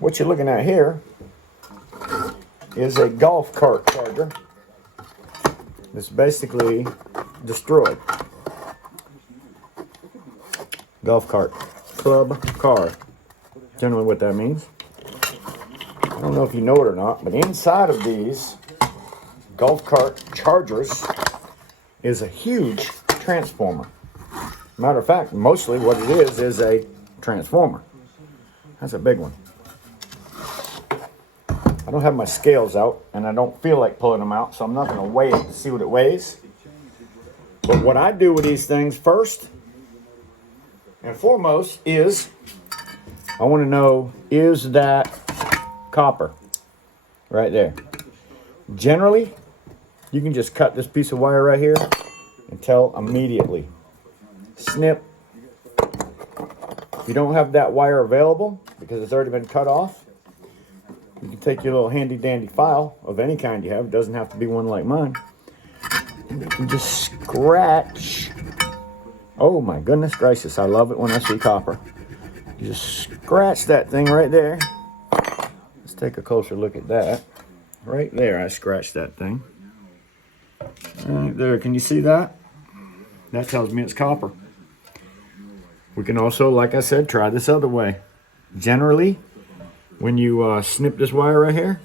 what you're looking at here is a golf cart charger. It's basically destroyed. Golf cart, club car. Generally what that means. I don't know if you know it or not, but inside of these golf cart chargers is a huge transformer. Matter of fact, mostly what it is a transformer. That's a big one. I don't have my scales out, and I don't feel like pulling them out, so I'm not going to weigh it to see what it weighs. But what I do with these things first and foremost is I want to know, is that copper right there? Generally, you can just cut this piece of wire right here and tell immediately. Snip. If you don't have that wire available because it's already been cut off, you can take your little handy dandy file of any kind you have. It doesn't have to be one like mine. And you can just scratch. Oh my goodness gracious, I love it when I see copper. You just scratch that thing right there. Let's take a closer look at that. Right there, I scratched that thing. Right there, can you see that? That tells me it's copper. We can also, like I said, try this other way. Generally, when you snip this wire right here,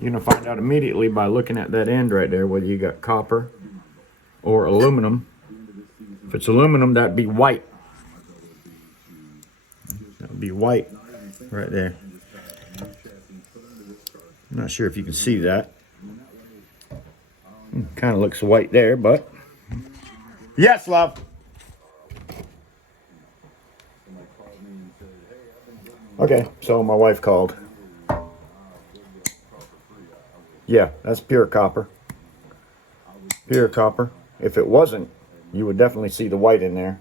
you're gonna find out immediately by looking at that end right there whether you got copper or aluminum. If it's aluminum, that'd be white. That would be white right there. I'm not sure if you can see that. Kind of looks white there, but yes, love. Okay, so my wife called. Yeah, that's pure copper. Pure copper. If it wasn't, you would definitely see the white in there.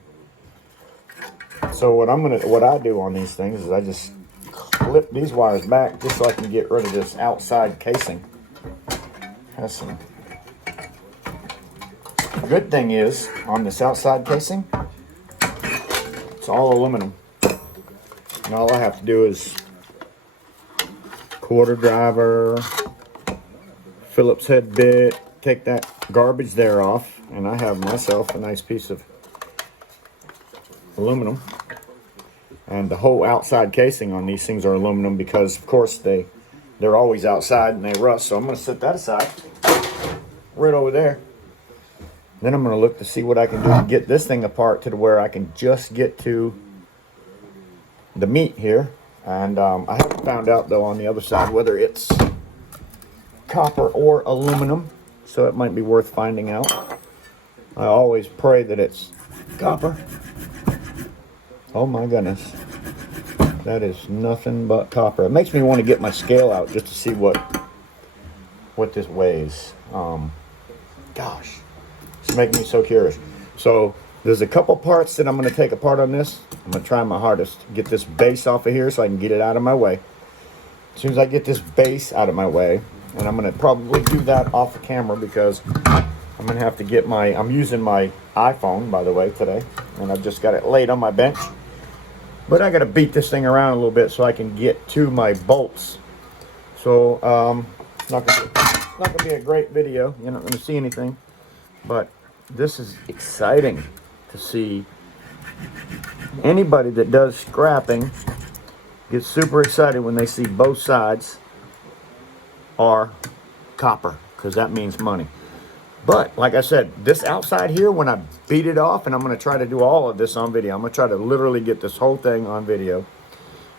So what I do on these things is I just clip these wires back just so I can get rid of this outside casing. Has some. The good thing is on this outside casing, it's all aluminum. And all I have to do is quarter driver, Phillips head bit, take that garbage there off, and I have myself a nice piece of aluminum. And the whole outside casing on these things are aluminum because, of course, they're always outside and they rust. So I'm going to set that aside right over there. Then I'm going to look to see what I can do to get this thing apart to where I can just get to the meat here. And I haven't found out though on the other side whether it's copper or aluminum, so it might be worth finding out. I always pray that it's copper. Oh my goodness, that is nothing but copper. It makes me want to get my scale out just to see what this weighs. Gosh, it's making me so curious. So there's a couple parts that I'm going to take apart on this. I'm going to try my hardest to get this base off of here so I can get it out of my way. As soon as I get this base out of my way, and I'm going to probably do that off the camera because I'm going to have to get I'm using my iPhone, by the way, today. And I've just got it laid on my bench. But I got to beat this thing around a little bit so I can get to my bolts. So, it's not going to be a great video. You're not going to see anything. But this is exciting to see. Anybody that does scrapping gets super excited when they see both sides are copper, because that means money. But like I said, this outside here, when I beat it off, and I'm going to try to do all of this on video, I'm going to try to literally get this whole thing on video,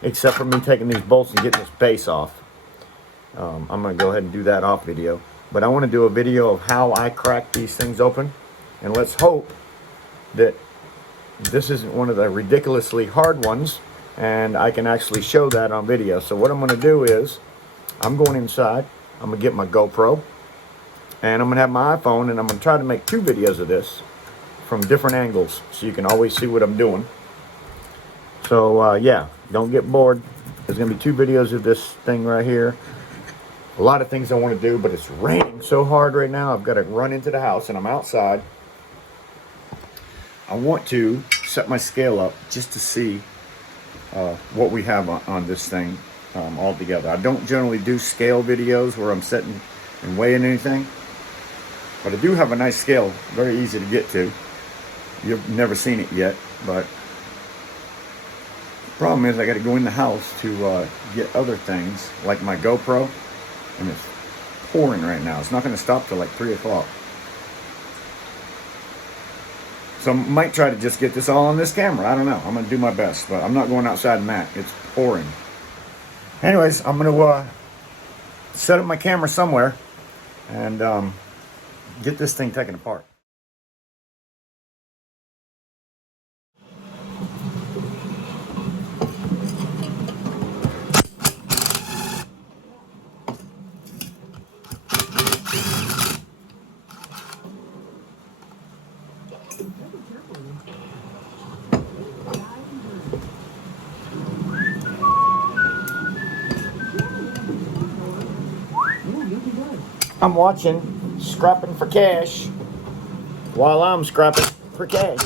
except for me taking these bolts and getting this base off. I'm going to go ahead and do that off video. But I want to do a video of how I crack these things open, and let's hope that this isn't one of the ridiculously hard ones, and I can actually show that on video. So what I'm going to do is, I'm going inside, I'm going to get my GoPro, and I'm going to have my iPhone, and I'm going to try to make 2 videos of this from different angles, so you can always see what I'm doing. So, yeah, don't get bored. There's going to be 2 videos of this thing right here. A lot of things I want to do, but it's raining so hard right now, I've got to run into the house, and I'm outside. I want to set my scale up just to see what we have on this thing. altogether. I don't generally do scale videos where I'm sitting and weighing anything, but I do have a nice scale, very easy to get to. You've never seen it yet, but the problem is I got to go in the house to get other things like my GoPro, and it's pouring right now. It's not going to stop till like 3 o'clock. So I might try to just get this all on this camera. I don't know. I'm going to do my best, but I'm not going outside in that. It's pouring. Anyways, I'm going to set up my camera somewhere and get this thing taken apart. I'm watching Scrapping for Cash while I'm scrapping for cash.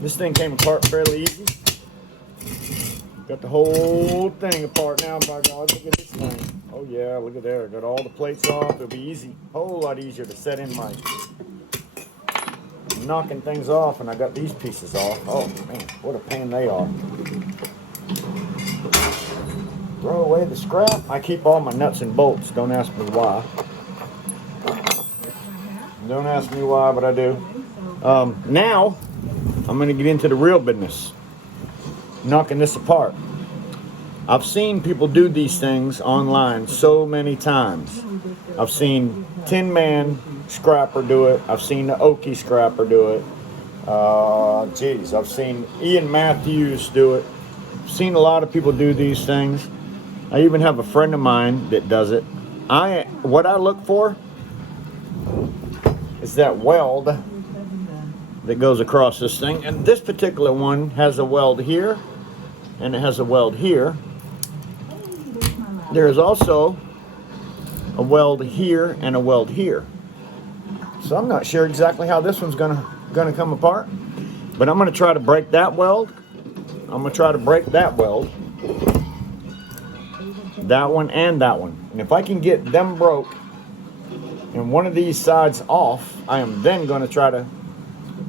This thing came apart fairly easy. Got the whole thing apart now, by God. Look at this thing. Oh yeah, look at there. Got all the plates off. It'll be easy. A whole lot easier to set in my knocking things off, and I got these pieces off. Oh man, what a pain they are. Throw away the scrap. I keep all my nuts and bolts. Don't ask me why. Don't ask me why, but I do. Now, I'm going to get into the real business. Knocking this apart. I've seen people do these things online so many times. I've seen Tin Man Scrapper do it. I've seen the Okie Scrapper do it. I've seen Ian Matthews do it. I've seen a lot of people do these things. I even have a friend of mine that does it. What I look for is that weld that goes across this thing. And this particular one has a weld here, and it has a weld here. There is also a weld here and a weld here. So I'm not sure exactly how this one's gonna come apart, but I'm gonna try to break that weld. I'm gonna try to break that weld, that one and that one. And if I can get them broke and one of these sides off, I am then gonna try to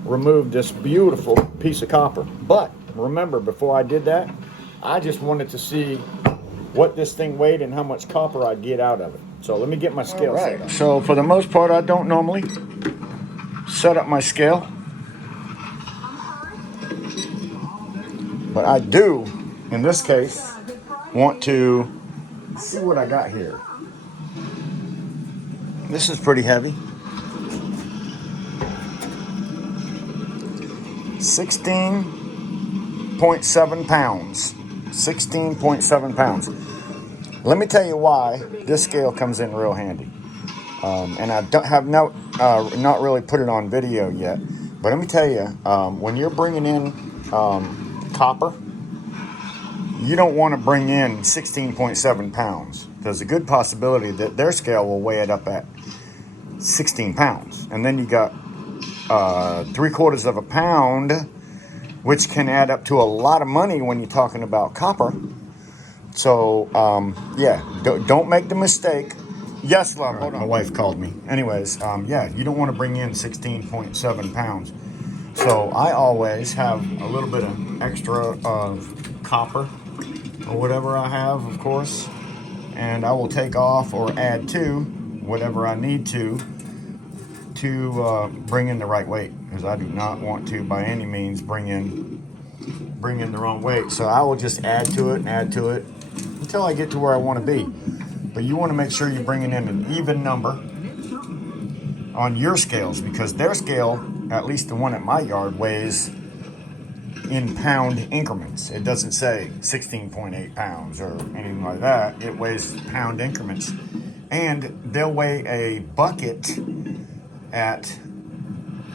remove this beautiful piece of copper. But remember, before I did that, I just wanted to see what this thing weighed and how much copper I'd get out of it. So let me get my scale set up. So for the most part, I don't normally set up my scale, but I do, in this case, want to see what I got here. This is pretty heavy. 16.7 pounds. 16.7 pounds. Let me tell you why this scale comes in real handy. And I don't have not really put it on video yet. But let me tell you, when you're bringing in copper, you don't want to bring in 16.7 pounds. There's a good possibility that their scale will weigh it up at 16 pounds. And then you got 3/4 of a pound, which can add up to a lot of money when you're talking about copper. So, yeah, don't make the mistake. Yes, love, hold on. My wife called me. Anyways, yeah, you don't want to bring in 16.7 pounds. So I always have a little bit of extra copper or whatever I have, of course, and I will take off or add to whatever I need to bring in the right weight, because I do not want to by any means bring in the wrong weight. So I will just add to it until I get to where I want to be. But you want to make sure you're bringing in an even number on your scales, because their scale, at least the one at my yard, weighs in pound increments. It doesn't say 16.8 pounds or anything like that. It weighs pound increments. And they'll weigh a bucket at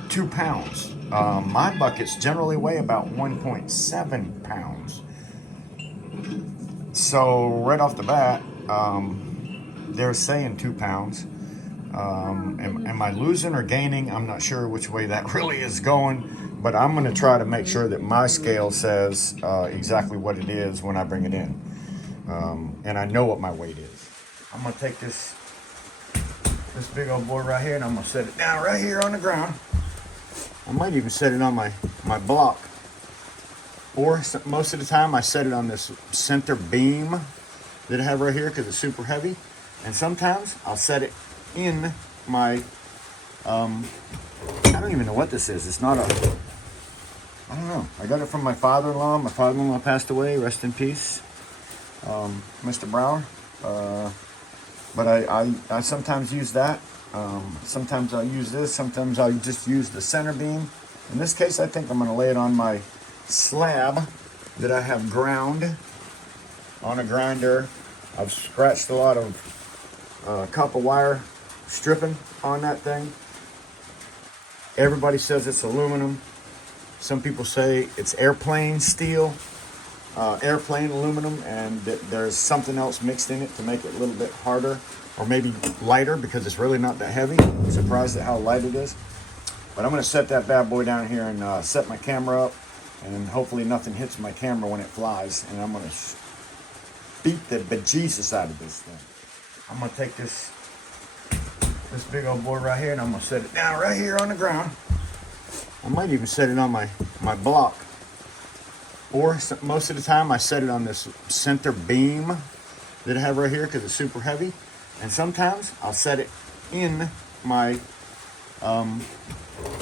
2 pounds. My buckets generally weigh about 1.7 pounds. So right off the bat, they're saying 2 pounds. Am I losing or gaining? I'm not sure which way that really is going, but I'm going to try to make sure that my scale says exactly what it is when I bring it in. And I know what my weight is. I'm going to take this big old board right here, and I'm going to set it down right here on the ground. I might even set it on my block. Or most of the time I set it on this center beam that I have right here because it's super heavy. And sometimes I'll set it in my, I don't even know what this is. It's not I don't know. I got it from my father-in-law. My father-in-law passed away, rest in peace, Mr. Brower. But I sometimes use that. Sometimes I'll use this. Sometimes I'll just use the center beam. In this case, I think I'm going to lay it on my slab that I have ground on a grinder. I've scratched a lot of copper wire stripping on that thing. Everybody says it's aluminum. Some people say it's airplane steel, airplane aluminum, and that there's something else mixed in it to make it a little bit harder or maybe lighter because it's really not that heavy. I'm surprised at how light it is. But I'm going to set that bad boy down here and set my camera up, and hopefully nothing hits my camera when it flies, and I'm going to beat the bejesus out of this thing. I'm going to take this big old board right here, and I'm going to set it down right here on the ground. I might even set it on my block. Or most of the time I set it on this center beam that I have right here because it's super heavy. And sometimes I'll set it in my, I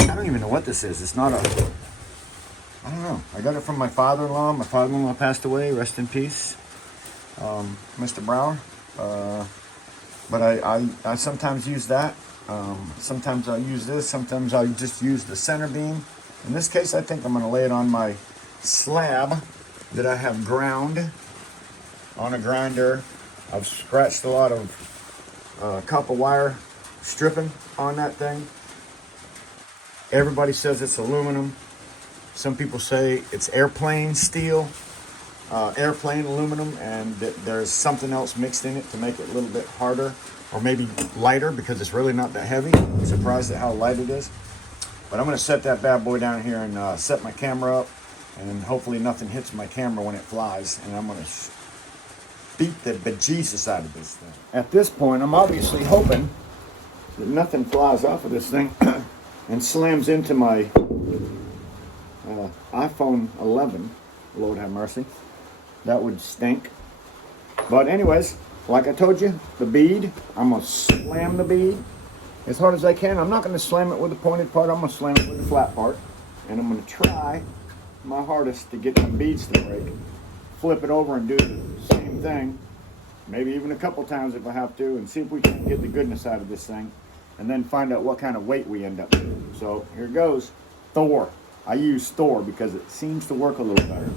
don't even know what this is. It's not I don't know. I got it from my father-in-law. My father-in-law passed away, rest in peace, Mr. Brower. But I sometimes use that. Sometimes I'll use this. Sometimes I'll just use the center beam. In this case, I think I'm going to lay it on my slab that I have ground on a grinder. I've scratched a lot of copper wire stripping on that thing. Everybody says it's aluminum. Some people say it's airplane steel, airplane aluminum, and that there's something else mixed in it to make it a little bit harder or maybe lighter because it's really not that heavy. I'm surprised at how light it is. But I'm going to set that bad boy down here and set my camera up, and hopefully nothing hits my camera when it flies, and I'm going to beat the bejesus out of this thing. At this point, I'm obviously hoping that nothing flies off of this thing and slams into my iPhone 11. Lord have mercy. That would stink. But anyways, like I told you, the bead, I'm going to slam the bead as hard as I can. I'm not going to slam it with the pointed part. I'm going to slam it with the flat part. And I'm going to try my hardest to get them beads to break. Flip it over and do the same thing. Maybe even a couple times if I have to, and see if we can get the goodness out of this thing. And then find out what kind of weight we end up with. So here goes. Thor. I use Thor because it seems to work a little better.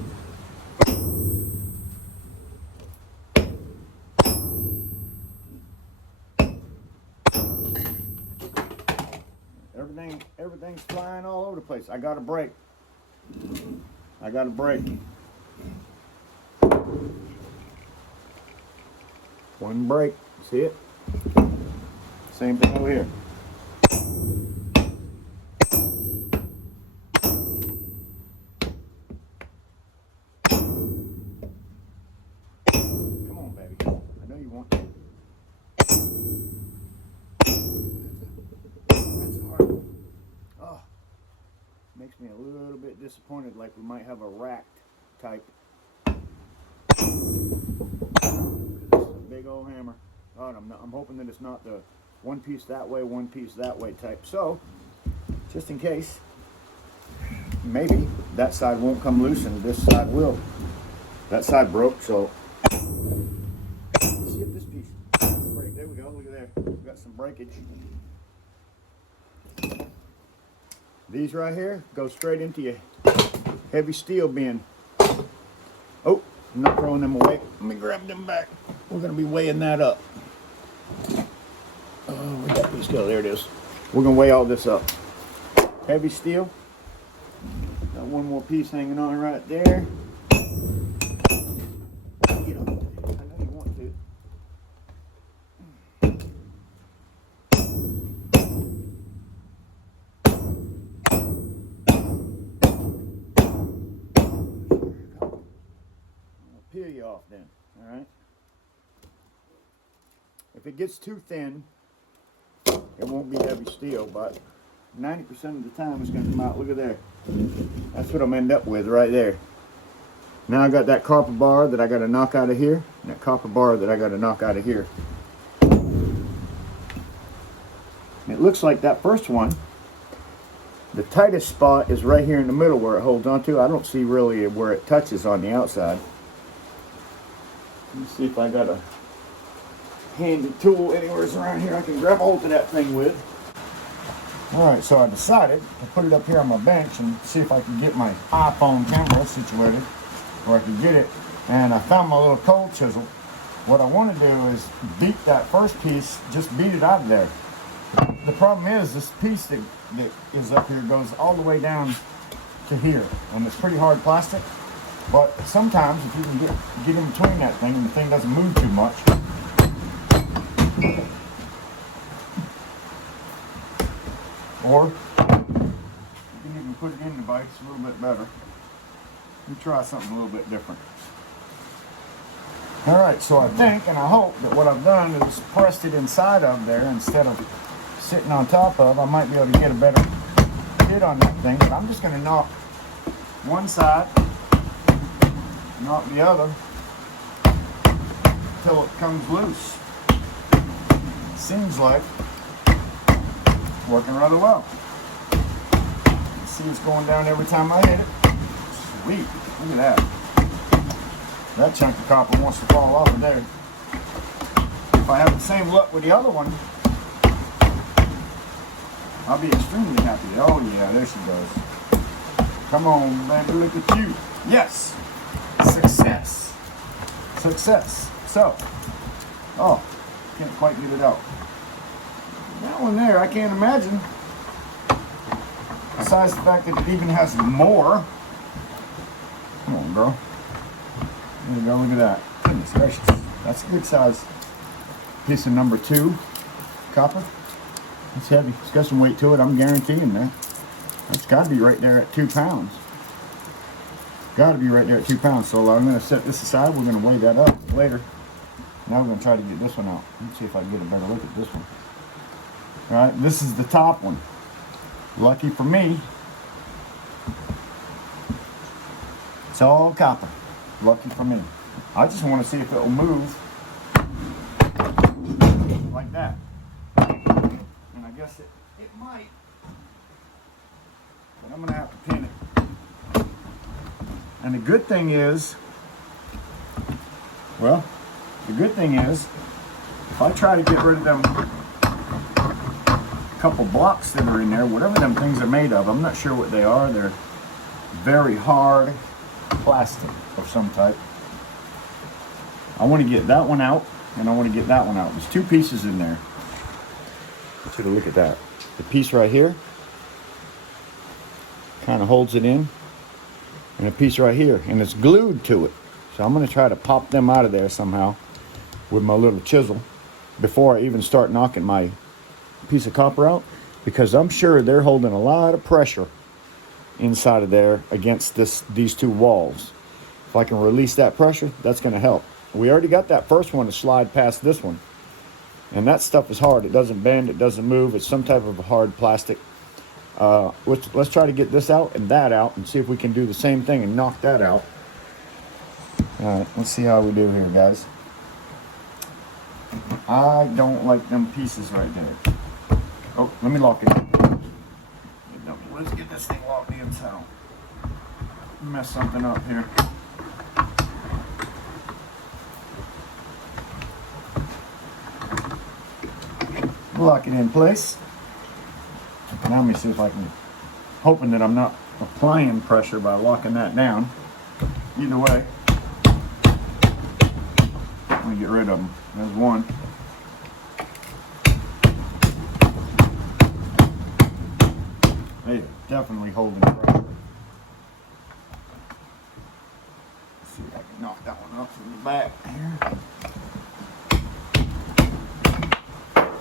Everything's flying all over the place. I got a break. One break. See it? Same thing over here. Come on, baby. I know you want to. That's hard. Oh, makes me a little bit disappointed, like we might have a racked type. This is a big old hammer. God, I'm hoping that it's not the one piece that way, one piece that way type. So, just in case, maybe that side won't come loose and this side will. That side broke, so let's see if this piece can break. There we go. Look at there. We've got some breakage. These right here go straight into your heavy steel bin. Oh, I'm not throwing them away. Let me grab them back. We're going to be weighing that up. Oh, where'd that piece go? There it is. We're going to weigh all this up. Heavy steel. Got one more piece hanging on right there. Get on. I know you want to. be off then. All right. If it gets too thin, it won't be heavy steel, but 90% of the time it's going to come out. Look at there. That's what I'm end up with right there. Now I got that copper bar that I got to knock out of here, and that copper bar that I got to knock out of here. It looks like that first one, the tightest spot is right here in the middle where it holds onto. I don't see really where it touches on the outside. Let me see if I got a handy tool anywhere around here I can grab hold of that thing with. Alright, so I decided to put it up here on my bench and see if I can get my iPhone camera situated where I can get it. And I found my little cold chisel. What I want to do is beat that first piece, just beat it out of there. The problem is this piece that is up here goes all the way down to here, and it's pretty hard plastic, but sometimes if you can get in between that thing and the thing doesn't move too much, or you can even put it in the bikes a little bit better. Let me try something a little bit different. Alright, so I think and I hope that what I've done is pressed it inside of there instead of sitting on top of. I might be able to get a better hit on that thing, but I'm just going to knock one side, knock the other until it comes loose. Seems like it's working rather well. See, it's going down every time I hit it. Sweet, look at that. That chunk of copper wants to fall off of there. If I have the same luck with the other one, I'll be extremely happy. Oh yeah, there she goes. Come on, baby, look at you. Yes, success, success. So, oh, can't quite get it out. That one there, I can't imagine. Besides the fact that it even has more. Come on, girl. There you go, look at that. Goodness gracious. That's a good size piece of number 2 copper. It's heavy. It's got some weight to it, I'm guaranteeing that. It's got to be right there at 2 pounds. Got to be right there at 2 pounds. So I'm going to set this aside. We're going to weigh that up later. Now we're going to try to get this one out. Let's see if I can get a better look at this one. Alright, this is the top one. Lucky for me, it's all copper. Lucky for me. I just want to see if it will move like that. And I guess it might. But I'm going to have to pin it. And the good thing is, well, the good thing is, if I try to get rid of them couple blocks that are in there, whatever them things are made of, I'm not sure what they are. They're very hard plastic of some type. I want to get that one out, and I want to get that one out. There's 2 pieces in there. Take a look at that. The piece right here kind of holds it in, and a piece right here, and it's glued to it. So I'm going to try to pop them out of there somehow with my little chisel before I even start knocking my piece of copper out, because I'm sure they're holding a lot of pressure inside of there against these 2 walls. If I can release that pressure, that's going to help. We already got that first one to slide past this one, and that stuff is hard. It doesn't bend, it doesn't move. It's some type of hard plastic. Let's try to get this out and that out and see if we can do the same thing and knock that out. All right, let's see how we do here, guys. I don't like them pieces right there. Oh, let me lock it. Let's get this thing locked in so mess something up here. Lock it in place. Now let me see if I can, hoping that I'm not applying pressure by locking that down. Either way, let me get rid of them. There's one. They're definitely holding pressure. Let's see if I can knock that one up from the back here.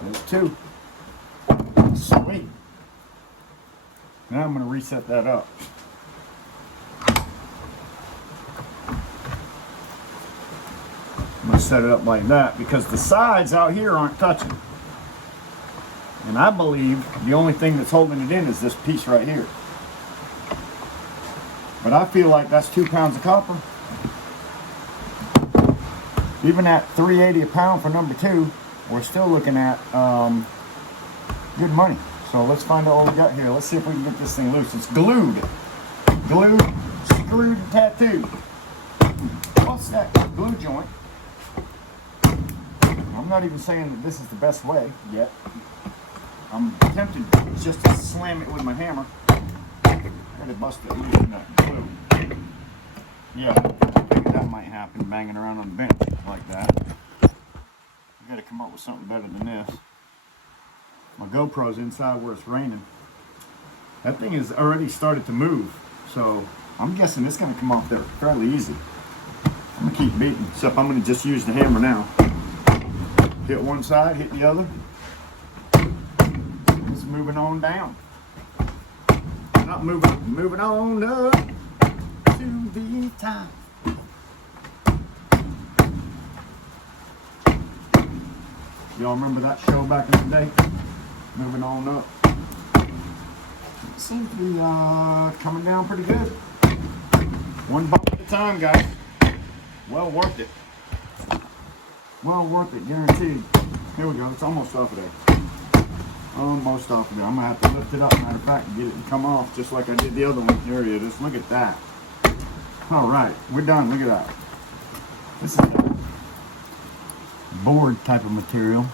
There's 2. Sweet. Now I'm going to reset that up. just set it up like that because the sides out here aren't touching. And I believe the only thing that's holding it in is this piece right here. But I feel like that's 2 pounds of copper. Even at $3.80 a pound for number 2, we're still looking at good money. So let's find out what we got here. Let's see if we can get this thing loose. It's glued. Glued, screwed, and tattooed. What's that glue joint? I'm not even saying that this is the best way yet. I'm tempted just to slam it with my hammer. Gotta bust it using that glue. Yeah, maybe that might happen banging around on the bench like that. I gotta come up with something better than this. My GoPro's inside where it's raining. That thing has already started to move, so I'm guessing it's gonna come off there fairly easy. I'm gonna keep beating, except I'm gonna just use the hammer now. Hit one side, hit the other. It's moving on down. Not moving on up to the top. Y'all remember that show back in the day? Moving on up. It seems to be coming down pretty good. One bump at a time, guys. Well worth it. Well worth it, guaranteed. Here we go. It's almost off of there. Almost off of there. I'm going to have to lift it up, matter of fact, and get it to come off just like I did the other one. There it is. Look at that. All right. We're done. Look at that. This is a board type of material.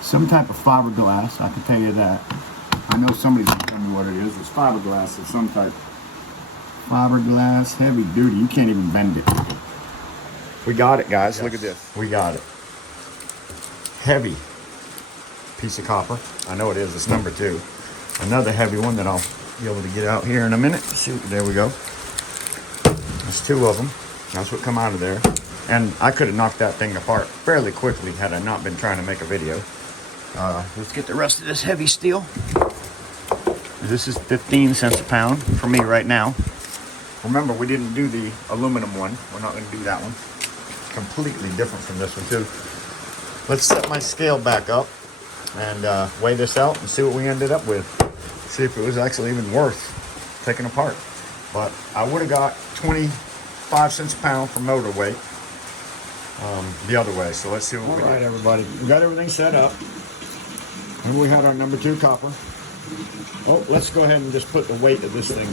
Some type of fiberglass, I can tell you that. I know somebody's going to tell me what it is. It's fiberglass of some type. Fiberglass, heavy duty. You can't even bend it. We got it, guys. Yes. Look at this. We got it. Heavy piece of copper. I know it is. It's number 2. Another heavy one that I'll be able to get out here in a minute. See, there we go. There's 2 of them. That's what come out of there. And I could have knocked that thing apart fairly quickly had I not been trying to make a video. Let's get the rest of this heavy steel. This is 15 cents a pound for me right now. Remember, we didn't do the aluminum one. We're not going to do that one. Completely different from this one too. Let's set my scale back up and weigh this out and see what we ended up with. See if it was actually even worth taking apart. But I would have got 25 cents a pound for motor weight the other way. So let's see what we got. All right, everybody. We got everything set up. And we had our number 2 copper. Oh, let's go ahead and just put the weight of this thing,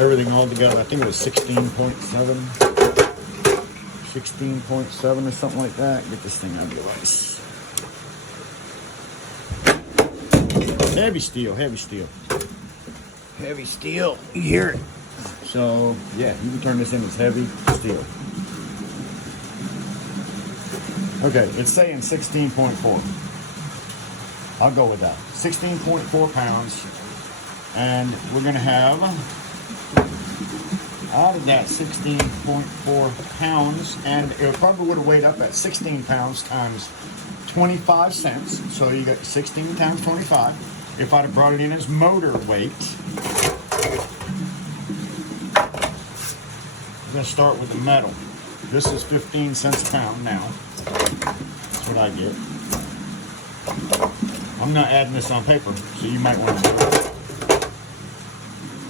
everything all together. I think it was 16.7 or something like that. Get this thing out of the ice. Heavy steel, heavy steel. Heavy steel, you hear it. So, yeah, you can turn this in as heavy steel. Okay, it's saying 16.4. I'll go with that. 16.4 pounds. And we're going to have, out of that 16.4 pounds, and it probably would have weighed up at 16 pounds times 25 cents. So you got 16 times 25. If I'd have brought it in as motor weight, we're going to start with the metal. This is 15 cents a pound now. That's what I get. I'm not adding this on paper, so you might want to do it.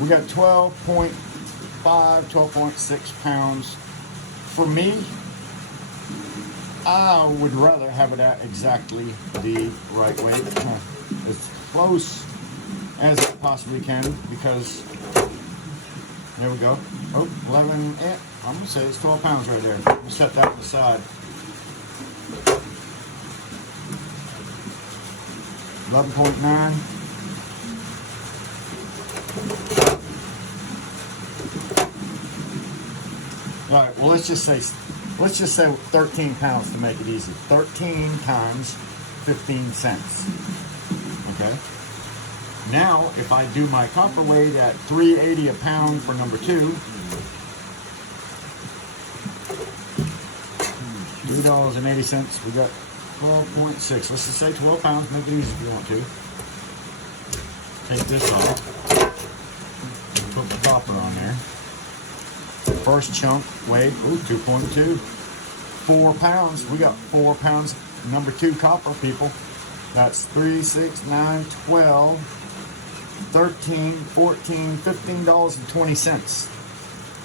We got 12.5, 12.6 pounds. For me, I would rather have it at exactly the right weight. As close as it possibly can, because there we go. Oh, 11, I'm going to say it's 12 pounds right there. We'll set that aside. 11.9. All right, well, let's just say 13 pounds to make it easy. 13 times 15 cents. Okay. Now, if I do my copper weight at $3.80 a pound for number 2, $3.80, we got 12.6. Let's just say 12 pounds. Make it easy if you want to. Take this off. And put the copper on there. first chunk weighed 2.2, 4 pounds. We got 4 pounds. Number 2 copper, people. That's 3, 6, 9, 12, 13, 14, $15.20.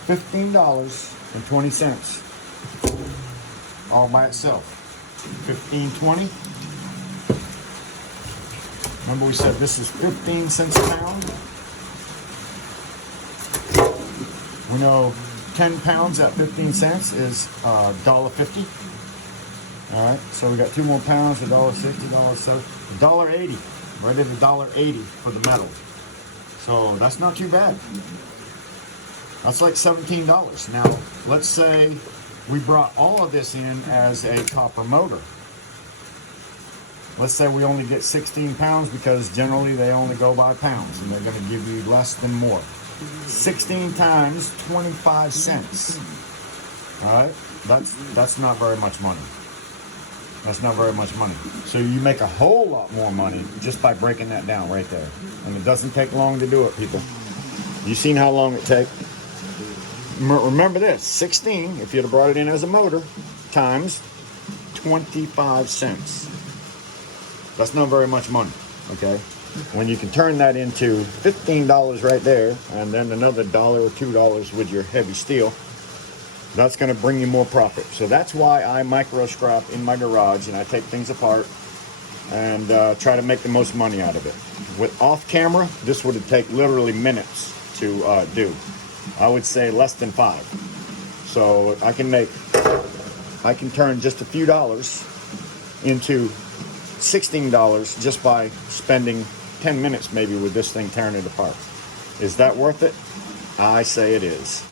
$15.20 all by itself. 15, 20. Remember we said this is 15 cents a pound. We know 10 pounds at 15 cents is $1.50. All right, so we got 2 more pounds, $1.60, $1.70, $1.80. Right at $1.80 for the metal. So that's not too bad. That's like $17. Now, let's say we brought all of this in as a copper motor. Let's say we only get 16 pounds because generally they only go by pounds and they're going to give you less than more. 16 times 25 cents. All right, that's not very much money. That's not very much money. So you make a whole lot more money just by breaking that down right there. And it doesn't take long to do it, people. You've seen how long it takes. Remember this, 16, if you'd have brought it in as a motor, times 25 cents. That's not very much money, okay? When you can turn that into $15 right there, and then another $1 or $2 with your heavy steel, that's going to bring you more profit. So that's why I micro scrap in my garage, and I take things apart and try to make the most money out of it. With off camera, this would take literally minutes to do. I would say less than 5. So I can turn just a few dollars into $16 just by spending 10 minutes maybe with this thing tearing it apart. Is that worth it? I say it is.